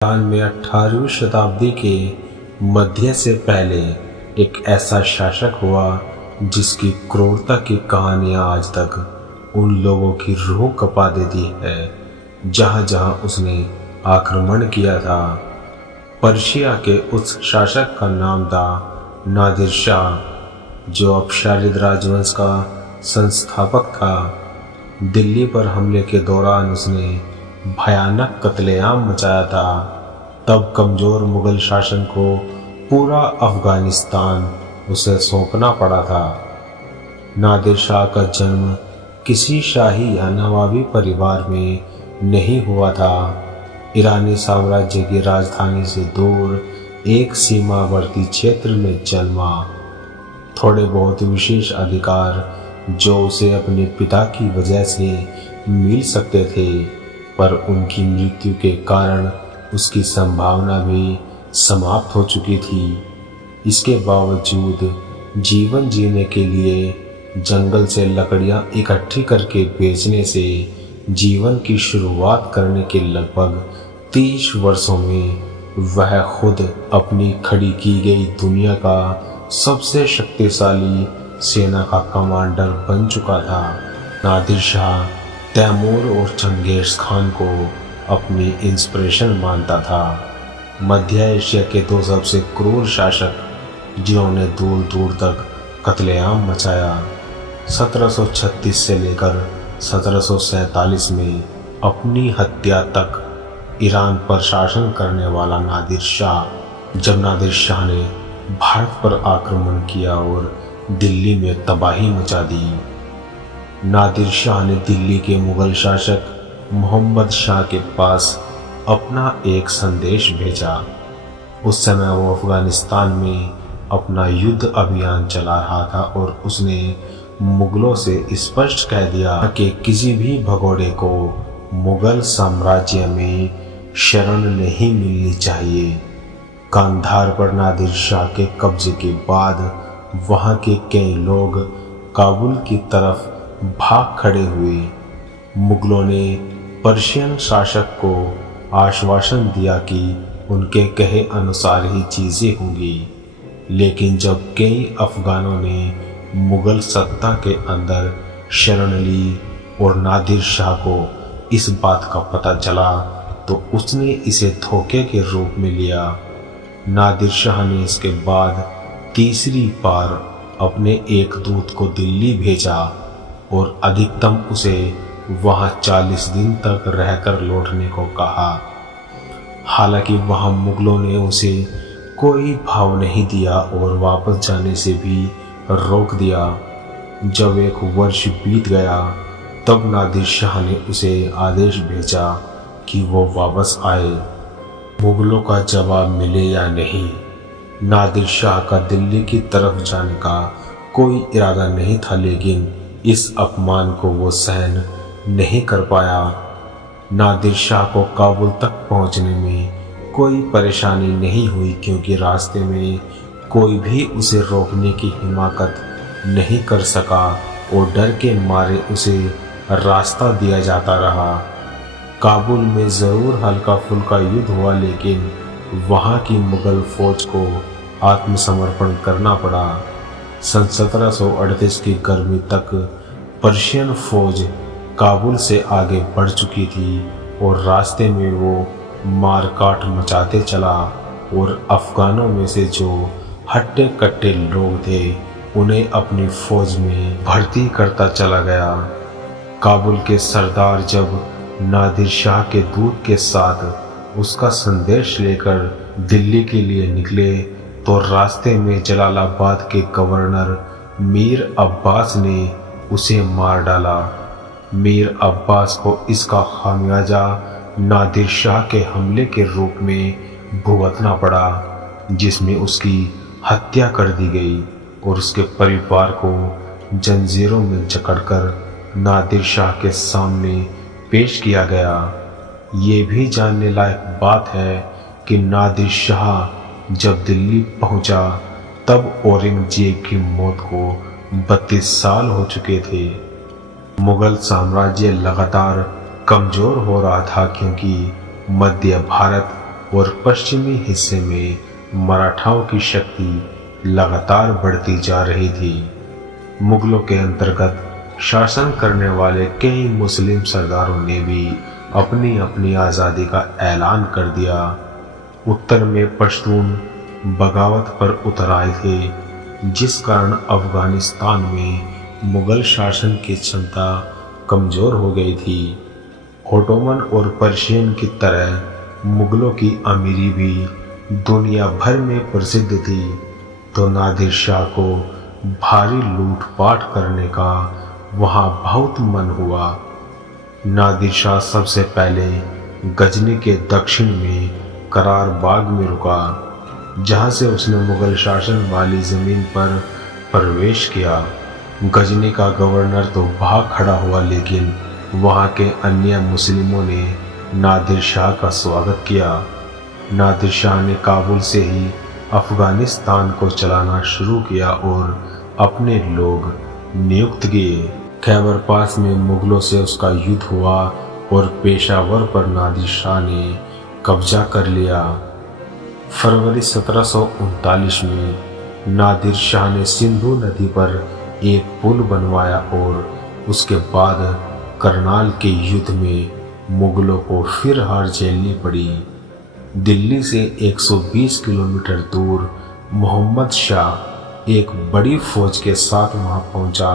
Iran में 18वीं शताब्दी के मध्य से पहले एक ऐसा शासक हुआ जिसकी क्रूरता की कहानियां आज तक उन लोगों की रूह कपा देती है जहां जहां उसने आक्रमण किया था। पर्शिया के उस शासक का नाम था नादिर शाह, जो अपशालिद राजवंश का संस्थापक था। दिल्ली पर हमले के दौरान उसने भयानक कत्लेआम मचाया था। तब कमजोर मुगल शासन को पूरा अफगानिस्तान उसे सौंपना पड़ा था। नादिर शाह का जन्म किसी शाही या नवाबी परिवार में नहीं हुआ था। ईरानी साम्राज्य की राजधानी से दूर एक सीमावर्ती क्षेत्र में जन्मा। थोड़े बहुत विशेष अधिकार जो उसे अपने पिता की वजह से मिल सकते थे, पर उनकी मृत्यु के कारण उसकी संभावना भी समाप्त हो चुकी थी। इसके बावजूद जीवन जीने के लिए जंगल से लकड़ियां इकट्ठी करके बेचने से जीवन की शुरुआत करने के लगभग 30 वर्षों में वह खुद अपनी खड़ी की गई दुनिया का सबसे शक्तिशाली सेना का कमांडर बन चुका था। नादिर शाह तैमूर और चंगेज खान को अपनी इंस्पिरेशन मानता था। मध्य एशिया के दो सबसे क्रूर शासक जिन्होंने दूर दूर तक कत्लेआम मचाया। 1736 से लेकर 1747 में अपनी हत्या तक ईरान पर शासन करने वाला नादिर शाह, जब नादिर शाह ने भारत पर आक्रमण किया और दिल्ली में तबाही मचा दी। नादिर शाह ने दिल्ली के मुगल शासक मोहम्मद शाह के पास अपना एक संदेश भेजा। उस समय वो अफगानिस्तान में अपना युद्ध अभियान चला रहा था और उसने मुगलों से स्पष्ट कह दिया कि किसी भी भगोड़े को मुगल साम्राज्य में शरण नहीं मिलनी चाहिए। कांधार पर नादिर शाह के कब्जे के बाद वहां के कई लोग काबुल की तरफ भाग खड़े हुए। मुगलों ने पर्शियन शासक को आश्वासन दिया कि उनके कहे अनुसार ही चीजें होंगी, लेकिन जब कई अफगानों ने मुगल सत्ता के अंदर शरण ली और नादिर शाह को इस बात का पता चला तो उसने इसे धोखे के रूप में लिया। नादिर शाह ने इसके बाद तीसरी बार अपने एक दूत को दिल्ली भेजा और अधिकतम उसे वहां 40 दिन तक रहकर लौटने को कहा। हालांकि वहां मुगलों ने उसे कोई भाव नहीं दिया और वापस जाने से भी रोक दिया। जब एक वर्ष बीत गया तब नादिर शाह ने उसे आदेश भेजा कि वो वापस आए, मुगलों का जवाब मिले या नहीं। नादिर शाह का दिल्ली की तरफ जाने का कोई इरादा नहीं था, लेकिन इस अपमान को वो सहन नहीं कर पाया। नादिर शाह को काबुल तक पहुंचने में कोई परेशानी नहीं हुई, क्योंकि रास्ते में कोई भी उसे रोकने की हिम्मत नहीं कर सका और डर के मारे उसे रास्ता दिया जाता रहा। काबुल में ज़रूर हल्का फुल्का युद्ध हुआ, लेकिन वहाँ की मुगल फौज को आत्मसमर्पण करना पड़ा। सन 1738 की गर्मी तक पर्शियन फौज काबुल से आगे बढ़ चुकी थी और रास्ते में वो मारकाट मचाते चला और अफगानों में से जो हट्टे कट्टे लोग थे उन्हें अपनी फौज में भर्ती करता चला गया। काबुल के सरदार जब नादिर शाह के दूत के साथ उसका संदेश लेकर दिल्ली के लिए निकले तो रास्ते में जलालाबाद के गवर्नर मीर अब्बास ने उसे मार डाला। मीर अब्बास को इसका खामियाजा नादिर शाह के हमले के रूप में भुगतना पड़ा, जिसमें उसकी हत्या कर दी गई और उसके परिवार को जंजीरों में जकड़कर नादिर शाह के सामने पेश किया गया। ये भी जानने लायक बात है कि नादिर शाह जब दिल्ली पहुंचा तब औरंगजेब की मौत को 32 साल हो चुके थे। मुगल साम्राज्य लगातार कमज़ोर हो रहा था, क्योंकि मध्य भारत और पश्चिमी हिस्से में मराठाओं की शक्ति लगातार बढ़ती जा रही थी। मुगलों के अंतर्गत शासन करने वाले कई मुस्लिम सरदारों ने भी अपनी अपनी आज़ादी का ऐलान कर दिया। उत्तर में पश्तून बगावत पर उतर आए थे, जिस कारण अफगानिस्तान में मुगल शासन की क्षमता कमज़ोर हो गई थी। ओटोमन और पर्शियन की तरह मुगलों की अमीरी भी दुनिया भर में प्रसिद्ध थी, तो नादिर शाह को भारी लूटपाट करने का वहाँ बहुत मन हुआ। नादिर शाह सबसे पहले गजनी के दक्षिण में करार बाग में रुका, जहाँ से उसने मुगल शासन वाली ज़मीन पर प्रवेश किया। गजनी का गवर्नर तो भाग खड़ा हुआ, लेकिन वहाँ के अन्य मुस्लिमों ने नादिर शाह का स्वागत किया। नादिर शाह ने काबुल से ही अफगानिस्तान को चलाना शुरू किया और अपने लोग नियुक्त किए। खैबर पास में मुगलों से उसका युद्ध हुआ और पेशावर पर नादिर शाह ने कब्जा कर लिया। फरवरी 1739 में नादिर शाह ने सिंधु नदी पर एक पुल बनवाया और उसके बाद करनाल के युद्ध में मुगलों को फिर हार झेलनी पड़ी। दिल्ली से 120 किलोमीटर दूर मोहम्मद शाह एक बड़ी फौज के साथ वहां पहुंचा,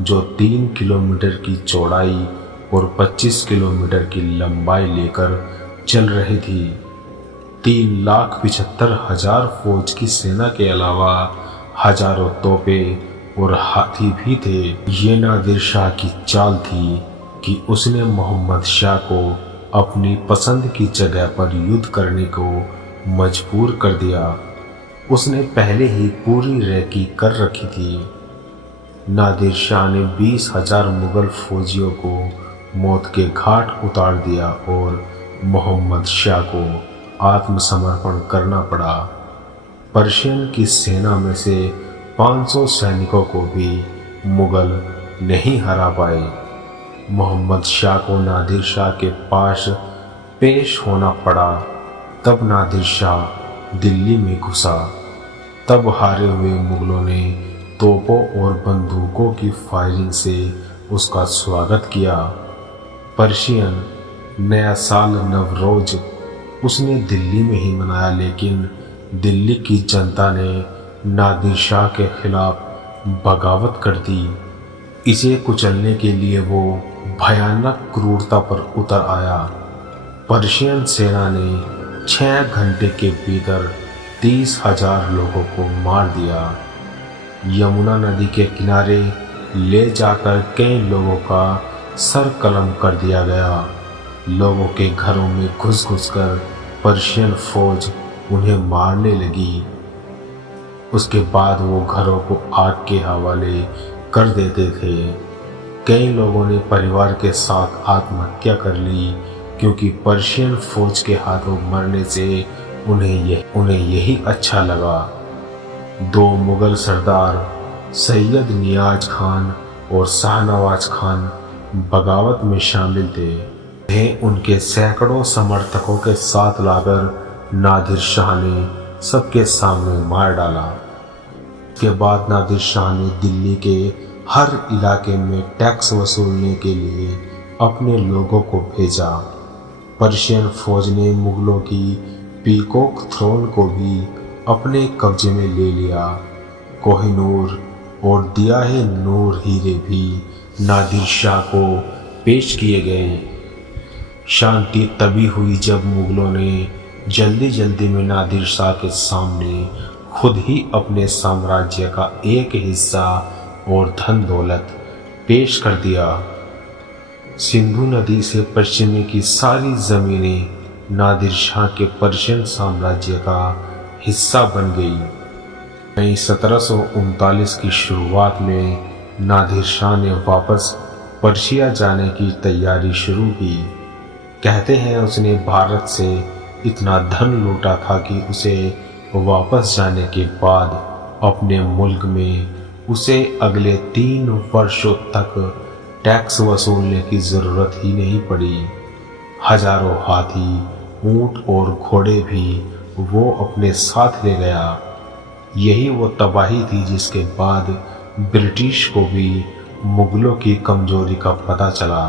जो 3 किलोमीटर की चौड़ाई और 25 किलोमीटर की लंबाई लेकर चल रही थी। 3,75,000 फौज की सेना के अलावा हजारों तोपें और हाथी भी थे। ये नादिर शाह की चाल थी कि उसने मोहम्मद शाह को अपनी पसंद की जगह पर युद्ध करने को मजबूर कर दिया। उसने पहले ही पूरी रेकी कर रखी थी। नादिर शाह ने 20,000 मुगल फौजियों को मौत के घाट उतार दिया और मोहम्मद शाह को आत्मसमर्पण करना पड़ा। पर्शियन की सेना में से 500 सैनिकों को भी मुगल नहीं हरा पाए। मोहम्मद शाह को नादिर शाह के पास पेश होना पड़ा। तब नादिर शाह दिल्ली में घुसा। तब हारे हुए मुगलों ने तोपों और बंदूकों की फायरिंग से उसका स्वागत किया। पर्शियन नया साल नवरोज उसने दिल्ली में ही मनाया, लेकिन दिल्ली की जनता ने नादिर शाह के खिलाफ बगावत कर दी। इसे कुचलने के लिए वो भयानक क्रूरता पर उतर आया। पर्शियन सेना ने 6 घंटे के भीतर 30,000 लोगों को मार दिया। यमुना नदी के किनारे ले जाकर कई लोगों का सर कलम कर दिया गया। लोगों के घरों में घुस कर पर्शियन फौज उन्हें मारने लगी। उसके बाद वो घरों को आग के हवाले कर देते थे। कई लोगों ने परिवार के साथ आत्महत्या कर ली, क्योंकि पर्शियन फौज के हाथों मरने से उन्हें यही अच्छा लगा। 2 मुगल सरदार सैयद नियाज खान और शाहनवाज खान बगावत में शामिल थे। उन्हें उनके सैकड़ों समर्थकों के साथ लाकर नादिर शाह ने सबके सामने मार डाला। इसके बाद नादिर शाह ने दिल्ली के हर इलाके में टैक्स वसूलने के लिए अपने लोगों को भेजा। पर्शियन फौज ने मुगलों की पीकॉक थ्रोन को भी अपने कब्जे में ले लिया। कोहिनूर और दियाहे नूर हीरे भी नादिर शाह को पेश किए गए। शांति तभी हुई जब मुगलों ने जल्दी में नादिर शाह के सामने खुद ही अपने साम्राज्य का एक हिस्सा और धन दौलत पेश कर दिया। सिंधु नदी से पश्चिमी की सारी जमीनें नादिर शाह के पर्शियन साम्राज्य का हिस्सा बन गई। 1739 की शुरुआत में नादिर शाह ने वापस पर्शिया जाने की तैयारी शुरू की। कहते हैं उसने भारत से इतना धन लूटा था कि उसे वापस जाने के बाद अपने मुल्क में उसे अगले 3 वर्षों तक टैक्स वसूलने की ज़रूरत ही नहीं पड़ी। हजारों हाथी ऊंट और घोड़े भी वो अपने साथ ले गया। यही वो तबाही थी जिसके बाद ब्रिटिश को भी मुगलों की कमजोरी का पता चला।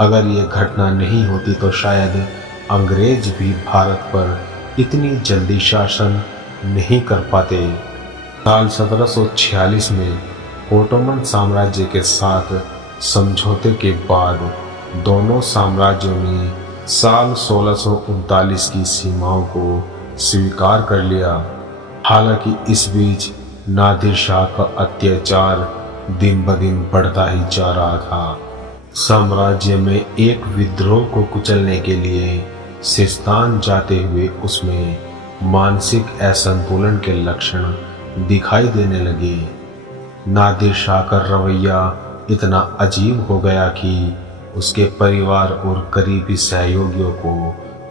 अगर ये घटना नहीं होती तो शायद अंग्रेज भी भारत पर इतनी जल्दी शासन नहीं कर पाते। साल 1746 में ओटोमन साम्राज्य के साथ समझौते के बाद दोनों साम्राज्यों ने साल 1639 की सीमाओं को स्वीकार कर लिया। हालांकि इस बीच नादिर शाह का अत्याचार दिन ब दिन बढ़ता ही जा रहा था। साम्राज्य में एक विद्रोह को कुचलने के लिए सिस्तान जाते हुए उसमें मानसिक असंतुलन के लक्षण दिखाई देने लगे। नादिर शाह का रवैया इतना अजीब हो गया कि उसके परिवार और करीबी सहयोगियों को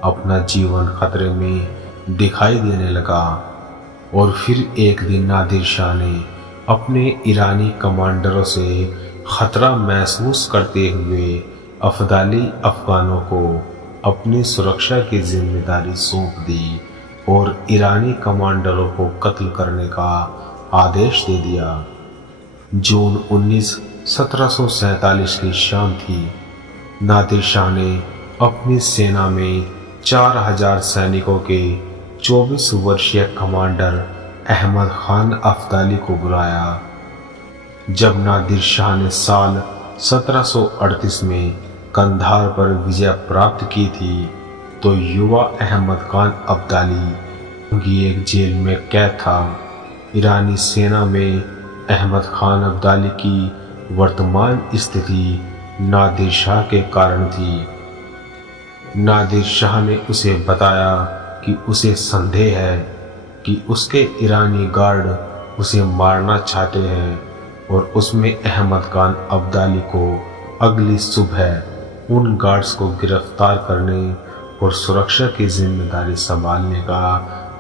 अपना जीवन खतरे में दिखाई देने लगा। और फिर एक दिन नादिर शाह ने अपने ईरानी कमांडरों से खतरा महसूस करते हुए अफदाली अफगानों को अपनी सुरक्षा की जिम्मेदारी सौंप दी और ईरानी कमांडरों को कत्ल करने का आदेश दे दिया। जून 19, 1747 की शाम थी। नादिर शाह ने अपनी सेना में 4000 सैनिकों के 24 वर्षीय कमांडर अहमद खान अफदाली को बुलाया। जब नादिर शाह ने साल 1738 में कंधार पर विजय प्राप्त की थी तो युवा अहमद खान अब्दाली की एक जेल में कैद था। ईरानी सेना में अहमद खान अब्दाली की वर्तमान स्थिति नादिर शाह के कारण थी। नादिर शाह ने उसे बताया कि उसे संदेह है कि उसके ईरानी गार्ड उसे मारना चाहते हैं और उसमें अहमद खान अब्दाली को अगली सुबह उन गार्ड्स को गिरफ्तार करने और सुरक्षा की जिम्मेदारी संभालने का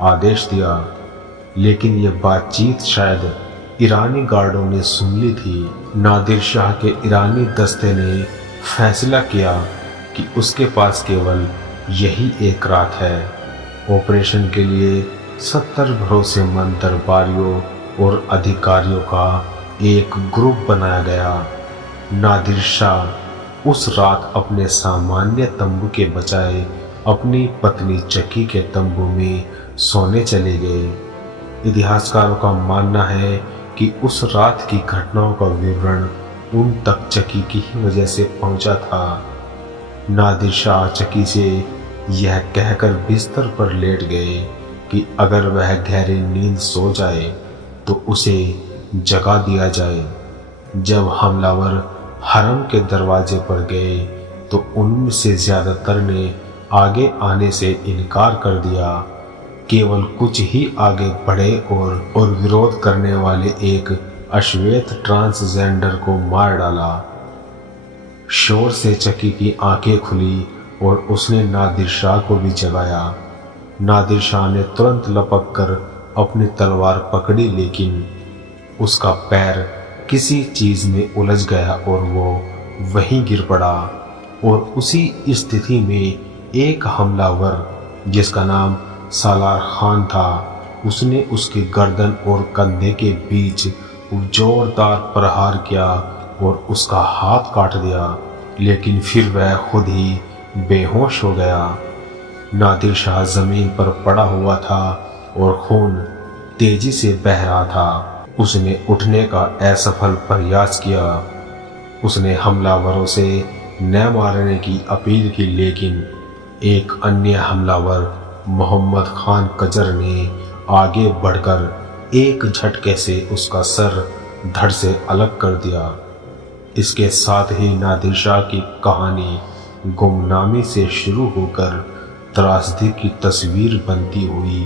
आदेश दिया। लेकिन ये बातचीत शायद ईरानी गार्डों ने सुन ली थी। नादिर शाह के ईरानी दस्ते ने फैसला किया कि उसके पास केवल यही एक रात है। ऑपरेशन के लिए 70 भरोसेमंद दरबारियों और अधिकारियों का एक ग्रुप बनाया गया। नादिर शाह उस रात अपने सामान्य तंबू के बजाय अपनी पत्नी चकी के तंबू में सोने चले गए। इतिहासकारों का मानना है कि उस रात की घटनाओं का विवरण उन तक चकी की ही वजह से पहुंचा था। नादिर शाह चकी से यह कहकर बिस्तर पर लेट गए कि अगर वह गहरी नींद सो जाए तो उसे जगा दिया जाए। जब हमलावर हरम के दरवाजे पर गए तो उनमें से ज्यादातर ने आगे आने से इनकार कर दिया। केवल कुछ ही आगे बढ़े और विरोध करने वाले एक अश्वेत ट्रांसजेंडर को मार डाला। शोर से चकी की आंखें खुली और उसने नादिर शाह को भी जगाया। नादिर शाह ने तुरंत लपक कर अपनी तलवार पकड़ी, लेकिन उसका पैर किसी चीज में उलझ गया और वो वहीं गिर पड़ा। और उसी स्थिति में एक हमलावर जिसका नाम सालार खान था, उसने उसकी गर्दन और कंधे के बीच जोरदार प्रहार किया और उसका हाथ काट दिया, लेकिन फिर वह खुद ही बेहोश हो गया। नादिर शाह जमीन पर पड़ा हुआ था और खून तेजी से बह रहा था। उसने उठने का असफल प्रयास किया। उसने हमलावरों से न मारने की अपील की, लेकिन एक अन्य हमलावर मोहम्मद खान कजर ने आगे बढ़कर एक झटके से उसका सर धड़ से अलग कर दिया। इसके साथ ही नादिर शाह की कहानी गुमनामी से शुरू होकर त्रासदी की तस्वीर बनती हुई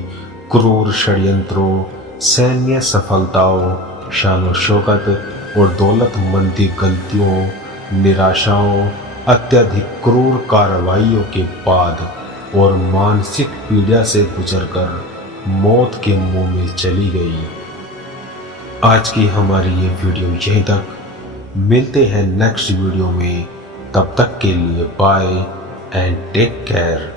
क्रूर षड्यंत्रों, सैन्य सफलताओं, शान शौकत और दौलतमंदी गलतियों, निराशाओं, अत्यधिक क्रूर कार्रवाइयों के बाद और मानसिक पीड़ा से गुजरकर मौत के मुंह में चली गई। आज की हमारी ये वीडियो यहीं तक। मिलते हैं नेक्स्ट वीडियो में। तब तक के लिए बाय एंड टेक केयर।